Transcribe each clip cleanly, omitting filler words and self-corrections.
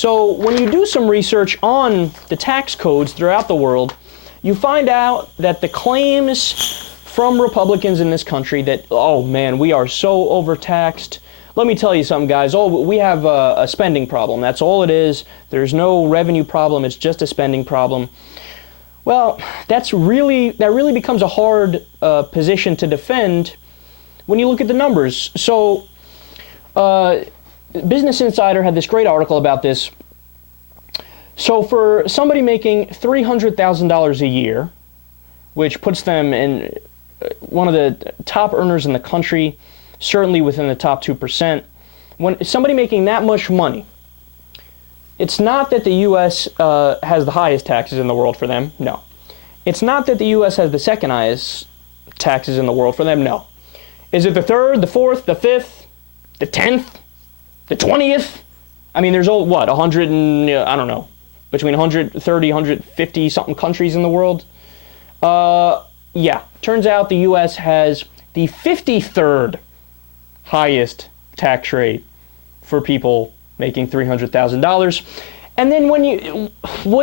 So when you do some research on the tax codes throughout the world, you find out that the claims from Republicans in this country that, oh man, we are so overtaxed. Let me tell you something, guys. Oh, we have a spending problem. That's all it is. There's no revenue problem. It's just a spending problem. Well, that really becomes a hard position to defend when you look at the numbers. So, Business Insider had this great article about this. So for somebody making $300,000 a year, which puts them in one of the top earners in the country, certainly within the top 2%, when somebody making that much money, it's not that the U.S. Has the highest taxes in the world for them, no. It's not that the U.S. has the second highest taxes in the world for them, no. Is it the third, the fourth, the fifth, the 10th, the 20th? I mean, there's, what, 100 and, I don't know, between 130, 150 something countries in the world? Yeah, turns out the U.S. has the 53rd highest tax rate for people making $300,000. And then when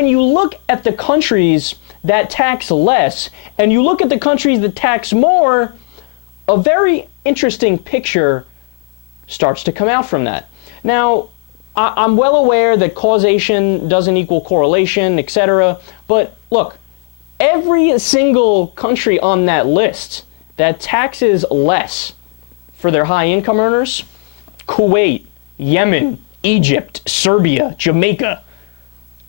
you look at the countries that tax less, and you look at the countries that tax more, a very interesting picture starts to come out from that. Now, I'm well aware that causation doesn't equal correlation, etc. But look, every single country on that list that taxes less for their high income earners, Kuwait, Yemen, Egypt, Serbia, Jamaica,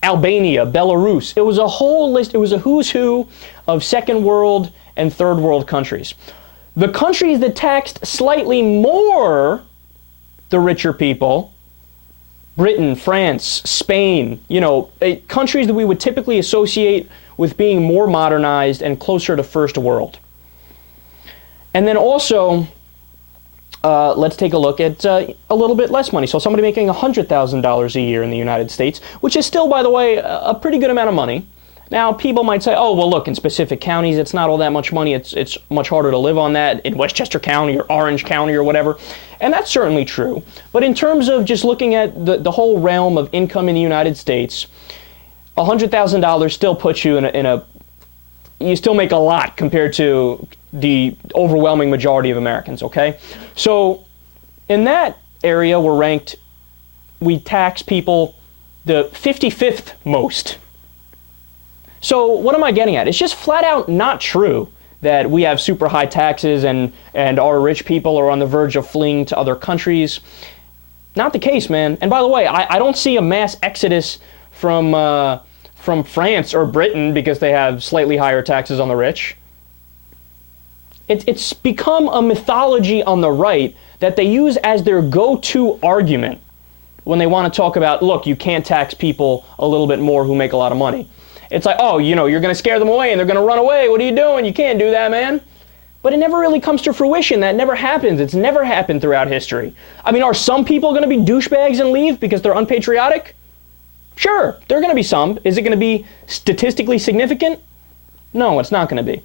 Albania, Belarus. It was a whole list. It was a who's who of second world and third world countries. The countries that taxed slightly more the richer people, Britain, France, Spain, countries that we would typically associate with being more modernized and closer to first world. And then also, let's take a look at a little bit less money. So somebody making $100,000 a year in the United States, which is still, by the way, a pretty good amount of money. Now, people might say, oh, well, look, in specific counties, it's not all that much money. It's much harder to live on that in Westchester County or Orange County or whatever. And that's certainly true. But in terms of just looking at the whole realm of income in the United States, $100,000 still puts you you still make a lot compared to the overwhelming majority of Americans, okay? So in that area, we tax people the 55th most. So what am I getting at? It's just flat out not true that we have super high taxes and our rich people are on the verge of fleeing to other countries. Not the case, man. And by the way, I don't see a mass exodus from France or Britain because they have slightly higher taxes on the rich. It's become a mythology on the right that they use as their go-to argument when they want to talk about, look, you can't tax people a little bit more who make a lot of money. It's like, oh, you're going to scare them away and they're going to run away. What are you doing? You can't do that, man. But it never really comes to fruition. That never happens. It's never happened throughout history. I mean, are some people going to be douchebags and leave because they're unpatriotic? Sure, there are going to be some. Is it going to be statistically significant? No, it's not going to be.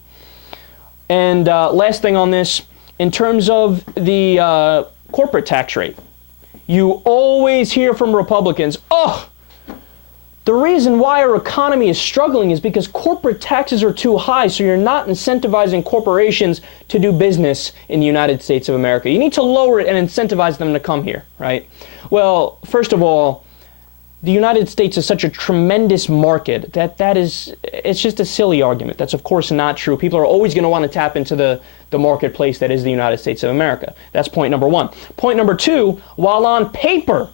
And last thing on this, in terms of the corporate tax rate, you always hear from Republicans, oh, the reason why our economy is struggling is because corporate taxes are too high, so you're not incentivizing corporations to do business in the United States of America. You need to lower it and incentivize them to come here, right? Well, first of all, the United States is such a tremendous market it's just a silly argument. That's of course not true. People are always going to want to tap into the marketplace that is the United States of America. That's point number one. Point number two, while on paper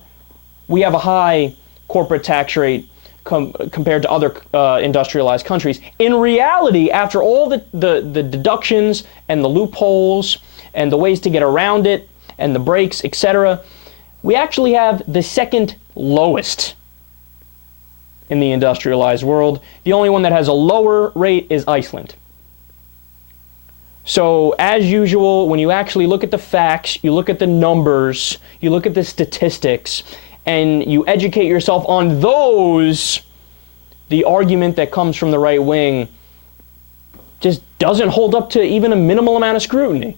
we have a high corporate tax rate compared to other industrialized countries, in reality, after all the deductions and the loopholes and the ways to get around it and the breaks, etc., we actually have the second lowest in the industrialized world. The only one that has a lower rate is Iceland. So, as usual, when you actually look at the facts, you look at the numbers, you look at the statistics, and you educate yourself on those, the argument that comes from the right wing just doesn't hold up to even a minimal amount of scrutiny.